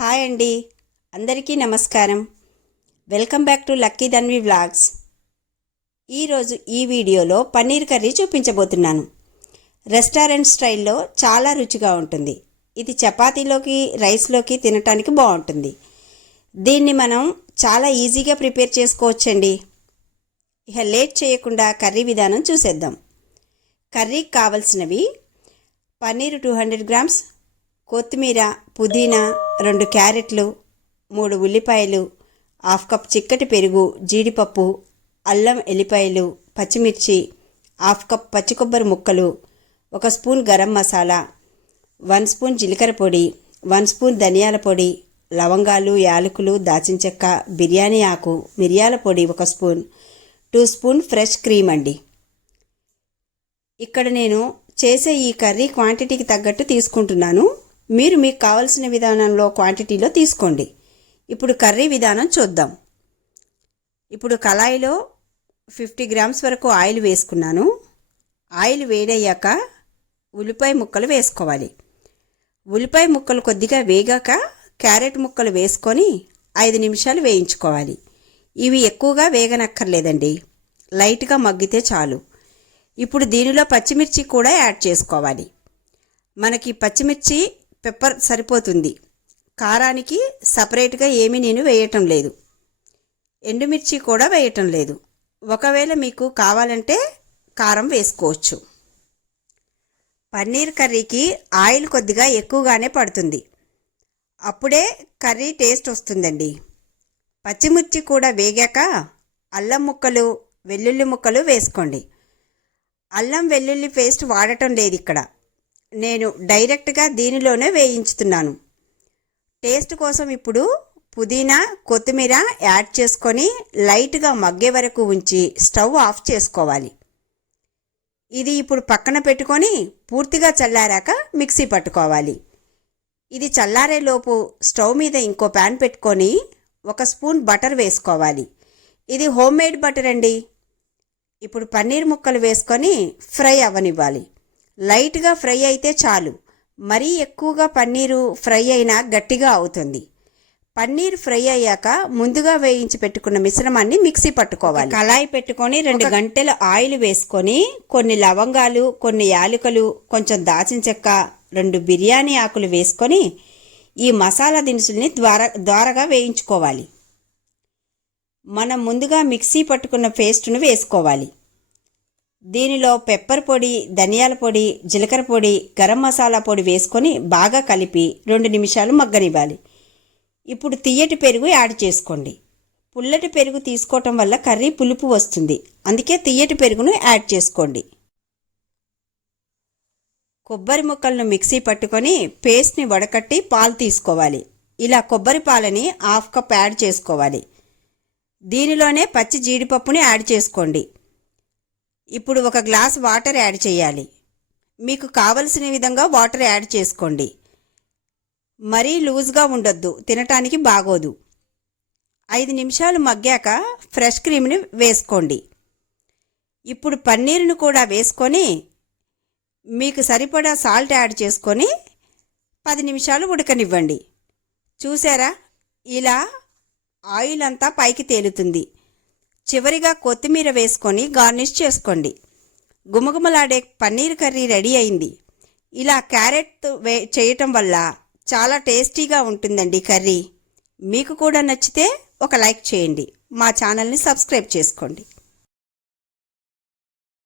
Hi అండి, అందరికీ నమస్కారం. Welcome back to lucky Dhanvi vlogs. ఈరోజు ఈ వీడియోలో పన్నీర్ కర్రీ చూపించబోతున్నాను. రెస్టారెంట్ స్టైల్లో చాలా రుచిగా ఉంటుంది. ఇది చపాతీలోకి, రైస్లోకి తినటానికి బాగుంటుంది. దీన్ని మనం చాలా ఈజీగా ప్రిపేర్ చేసుకోవచ్చండి. ఇక లేట్ చేయకుండా కర్రీ విధానం చూసేద్దాం. కర్రీకి కావలసినవి: పన్నీర్ 200 గ్రామ్స్, కొత్తిమీర, పుదీనా, 2 క్యారెట్లు, 3 ఉల్లిపాయలు, హాఫ్ కప్ చిక్కటి పెరుగు, జీడిపప్పు, అల్లం ఎల్లిపాయలు, పచ్చిమిర్చి, హాఫ్ కప్ పచ్చి కొబ్బరి ముక్కలు, 1 స్పూన్ గరం మసాలా, 1 స్పూన్ జీలకర్ర పొడి, 1 స్పూన్ ధనియాల పొడి, లవంగాలు, యాలకులు, దాచిన చెక్క, బిర్యానీ ఆకు, మిరియాల పొడి 1 స్పూన్, 2 స్పూన్ ఫ్రెష్ క్రీమ్ అండి. ఇక్కడ నేను చేసే ఈ కర్రీ క్వాంటిటీకి తగ్గట్టు తీసుకుంటున్నాను. మీరు మీకు కావలసిన విధానంలో క్వాంటిటీలో తీసుకోండి. ఇప్పుడు కర్రీ విధానం చూద్దాం. ఇప్పుడు కళాయిలో 50 గ్రామ్స్ వరకు ఆయిల్ వేసుకున్నాను. ఆయిల్ వేడయ్యాక ఉల్లిపాయ ముక్కలు వేసుకోవాలి. ఉల్లిపాయ ముక్కలు కొద్దిగా వేగాక క్యారెట్ ముక్కలు వేసుకొని 5 నిమిషాలు వేయించుకోవాలి. ఇవి ఎక్కువగా వేగనక్కర్లేదండి, లైట్గా మగ్గితే చాలు. ఇప్పుడు దీనిలో పచ్చిమిర్చి కూడా యాడ్ చేసుకోవాలి. మనకి పచ్చిమిర్చి, పెప్పర్ సరిపోతుంది. కారానికి సపరేట్గా ఏమీ నేను వేయటం లేదు. ఎండుమిర్చి కూడా వేయటం లేదు. ఒకవేళ మీకు కావాలంటే కారం వేసుకోవచ్చు. పన్నీర్ కర్రీకి ఆయిల్ కొద్దిగా ఎక్కువగానే పడుతుంది. అప్పుడే కర్రీ టేస్ట్ వస్తుందండి. పచ్చిమిర్చి కూడా వేగాక అల్లం ముక్కలు, వెల్లుల్లి ముక్కలు వేసుకోండి. అల్లం వెల్లుల్లి పేస్ట్ వాడటం లేదు ఇక్కడ. నేను డైరెక్ట్గా దీనిలోనే వేయించుతున్నాను. టేస్ట్ కోసం ఇప్పుడు పుదీనా, కొత్తిమీర యాడ్ చేసుకొని లైట్గా మగ్గే వరకు ఉంచి స్టవ్ ఆఫ్ చేసుకోవాలి. ఇది ఇప్పుడు పక్కన పెట్టుకొని పూర్తిగా చల్లారాక మిక్సీ పట్టుకోవాలి. ఇది చల్లారేలోపు స్టవ్ మీద ఇంకో ప్యాన్ పెట్టుకొని 1 స్పూన్ బటర్ వేసుకోవాలి. ఇది హోమ్ మేడ్ బటర్ అండి. ఇప్పుడు పన్నీర్ ముక్కలు వేసుకొని ఫ్రై అవ్వనివ్వాలి. లైట్గా ఫ్రై అయితే చాలు. మరీ ఎక్కువగా పన్నీరు ఫ్రై అయినా గట్టిగా అవుతుంది. పన్నీర్ ఫ్రై అయ్యాక ముందుగా వేయించి పెట్టుకున్న మిశ్రమాన్ని మిక్సీ పట్టుకోవాలి. కళాయి పెట్టుకొని 2 గంటల ఆయిల్ వేసుకొని కొన్ని లవంగాలు, కొన్ని యాలకులు, కొంచెం దాచిన చెక్క, 2 బిర్యానీ ఆకులు వేసుకొని ఈ మసాలా దినుసుల్ని ద్వారగా వేయించుకోవాలి. మనం ముందుగా మిక్సీ పట్టుకున్న పేస్టును వేసుకోవాలి. దీనిలో పెప్పర్ పొడి, ధనియాల పొడి, జీలకర్ర పొడి, గరం మసాలా పొడి వేసుకొని బాగా కలిపి 2 నిమిషాలు మగ్గనివ్వాలి. ఇప్పుడు తియ్యటి పెరుగు యాడ్ చేసుకోండి. పుల్లటి పెరుగు తీసుకోవటం వల్ల కర్రీ పులుపు వస్తుంది. అందుకే తియ్యటి పెరుగును యాడ్ చేసుకోండి. కొబ్బరి ముక్కలను మిక్సీ పట్టుకొని పేస్ట్ని వడకట్టి పాలు తీసుకోవాలి. ఇలా కొబ్బరి పాలని హాఫ్ కప్ యాడ్ చేసుకోవాలి. దీనిలోనే పచ్చి జీడిపప్పుని యాడ్ చేసుకోండి. ఇప్పుడు 1 గ్లాస్ వాటర్ యాడ్ చేయాలి. మీకు కావలసిన విధంగా వాటర్ యాడ్ చేసుకోండి. మరీ లూజ్గా ఉండొద్దు, తినటానికి బాగోదు. 5 నిమిషాలు మగ్గాక ఫ్రెష్ క్రీమ్ని వేసుకోండి. ఇప్పుడు పన్నీరును కూడా వేసుకొని మీకు సరిపడా సాల్ట్ యాడ్ చేసుకొని 10 నిమిషాలు ఉడకనివ్వండి. చూసారా, ఇలా ఆయిల్ అంతా పైకి తేలుతుంది. చివరిగా కొత్తిమీర వేసుకొని గార్నిష్ చేసుకోండి. గుమగుమలాడే పన్నీర్ కర్రీ రెడీ అయింది. ఇలా క్యారెట్ చేయటం వల్ల చాలా టేస్టీగా ఉంటుందండి కర్రీ. మీకు కూడా నచ్చితే ఒక లైక్ చేయండి. మా ఛానల్ని సబ్స్క్రైబ్ చేసుకోండి.